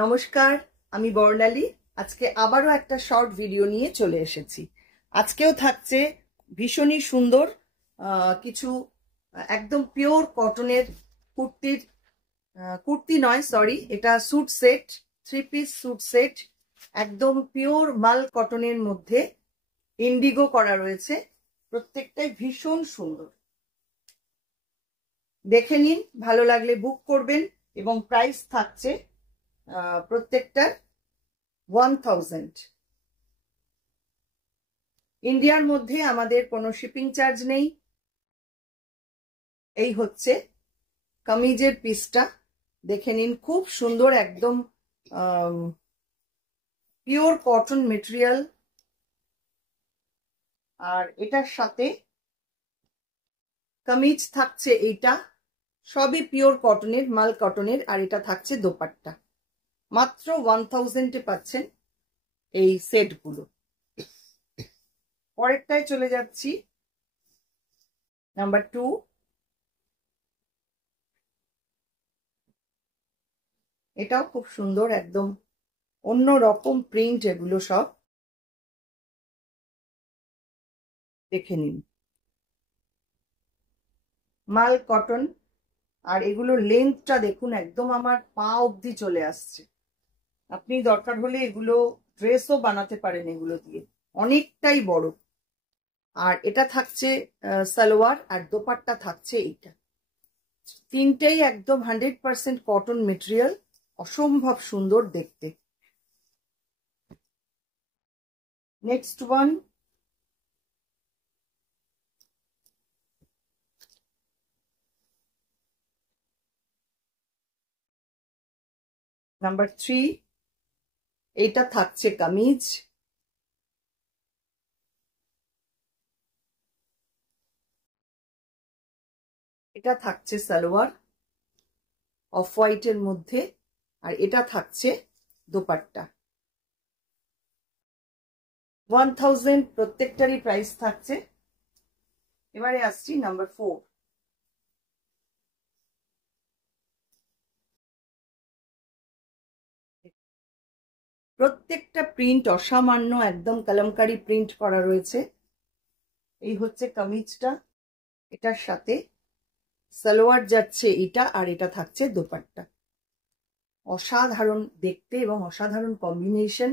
নমস্কার, আমি বর্ণালী। আজকে আবারও একটা শর্ট ভিডিও নিয়ে চলে এসেছি। আজকেও থাকছে ভীষণই সুন্দর কিছু একদম পিওর কটনের কুর্তি নয়, সরি, এটা suit set, 3 piece suit set, একদম পিওর মাল কটনের মধ্যে ইন্ডিগো করা রয়েছে। প্রত্যেকটাই ভীষণ সুন্দর। দেখে নিন, ভালো লাগলে বুক করবেন এবং প্রাইস থাকছে প্রত্যেকটার 1000। ইন্ডিয়ার মধ্যে আমাদের কোনো শিপিং চার্জ নেই। এই হচ্ছে কামিজের পিসটা, দেখে নিন, খুব সুন্দর, একদম পিওর কটন মেটেরিয়াল। আর এটার সাথে কামিজ থাকছে, এইটা সবই পিওর কটনের, মাল কটনের। আর এটা থাকছে দোপাট্টা। মাত্র 1000-এ পাচ্ছেন এই সেটগুলো। পরেরটায় চলে যাচ্ছি, নাম্বার 2। এটাও খুব সুন্দর, একদম অন্য রকম প্রিন্ট। এগুলো সব দেখে নিন, মাল কটন। আর এগুলোর লেন্থটা দেখুন, একদম আমার পা অবধি চলে আসছে। আপনি দরকার হলে এগুলো ড্রেসও বানাতে পারেন এগুলো দিয়ে, অনেকটাই বড়। আর এটা থাকছে সালোয়ার, আর দোপাট্টা থাকছে এইটা। তিনটেই একদম 100% কটন মেটেরিয়াল, অসম্ভব সুন্দর দেখতে। Next one, number 3। এইটা থাকছে কামিজ, এটা থাকছে সালোয়ার অফ হোয়াইটের মধ্যে, আর এটা থাকছে দোপাট্টা। 1000 প্রত্যেকটারই প্রাইস থাকছে। এবারে আসছি নাম্বার 4। প্রত্যেকটা প্রিন্ট অসামান্য, একদম কলমকারি প্রিন্ট করা রয়েছে। এই হচ্ছে কামিজটা, এটার সাথে সালোয়ার যাচ্ছে এটা, আর এটা থাকছে দোপাট্টা। অসাধারণ দেখতে এবং অসাধারণ কম্বিনেশন।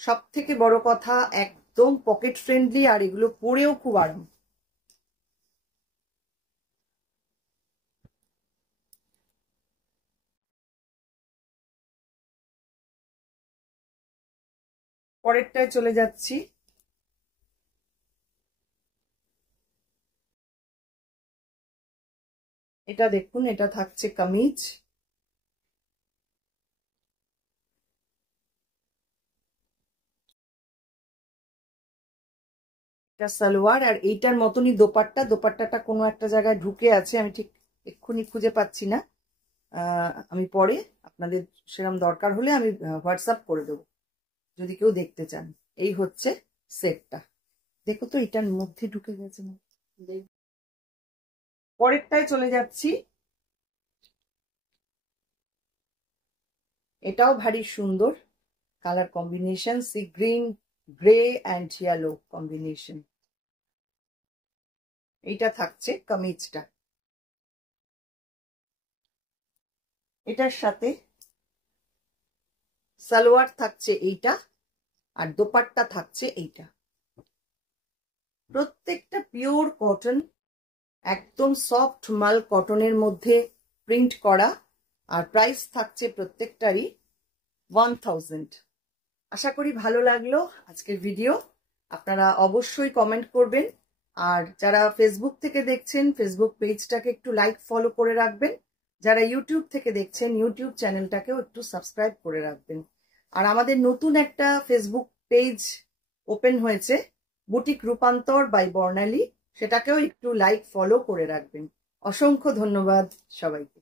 সব থেকে বড় কথা, একদম পকেট ফ্রেন্ডলি, আর এগুলো পরেও খুব আরাম। পরেরটায় চলে যাচ্ছি, এটা দেখুন, এটা থাকছে কামিজ, এটা সালোয়ার, আর এইটার মতনই দোপাট্টা। দোপাট্টাটা কোনো একটা জায়গায় ঢুকে আছে, আমি ঠিক এক্ষুনি খুঁজে পাচ্ছি না। আমি পরে আপনাদের সেরকম দরকার হলে আমি হোয়াটসঅ্যাপ করে দেবো, যদি কেউ দেখতে চান। এই হচ্ছে সেটটা, দেখো তো এটার মধ্যে ঢুকে গেছে না। পরেরটায় চলে যাচ্ছি, এটাও ভারী সুন্দর colour combination, sea green, grey and yellow combination. এইটা থাকছে কামিজটা, এটার সাথে সালোয়ার থাকছে এইটা, আর দোপাট্টা থাকছে এইটা। প্রত্যেকটা পিওর কটন, একদম সফট মাল কটনের মধ্যে প্রিন্ট করা। আর প্রাইস থাকছে প্রত্যেকটারই 1000। আশা করি ভালো লাগলো আজকের ভিডিও। আপনারা অবশ্যই কমেন্ট করবেন। আর যারা ফেসবুক থেকে দেখছেন, ফেসবুক পেজটাকে একটু লাইক ফলো করে রাখবেন। যারা ইউটিউব থেকে দেখছেন, ইউটিউব চ্যানেলটাকেও একটু সাবস্ক্রাইব করে রাখবেন। আর আমাদের নতুন একটা ফেসবুক পেজ ওপেন হয়েছে, বুটিক রূপান্তর বাই বর্ণালী, সেটাকেও একটু লাইক ফলো করে রাখবেন। অসংখ্য ধন্যবাদ সবাইকে।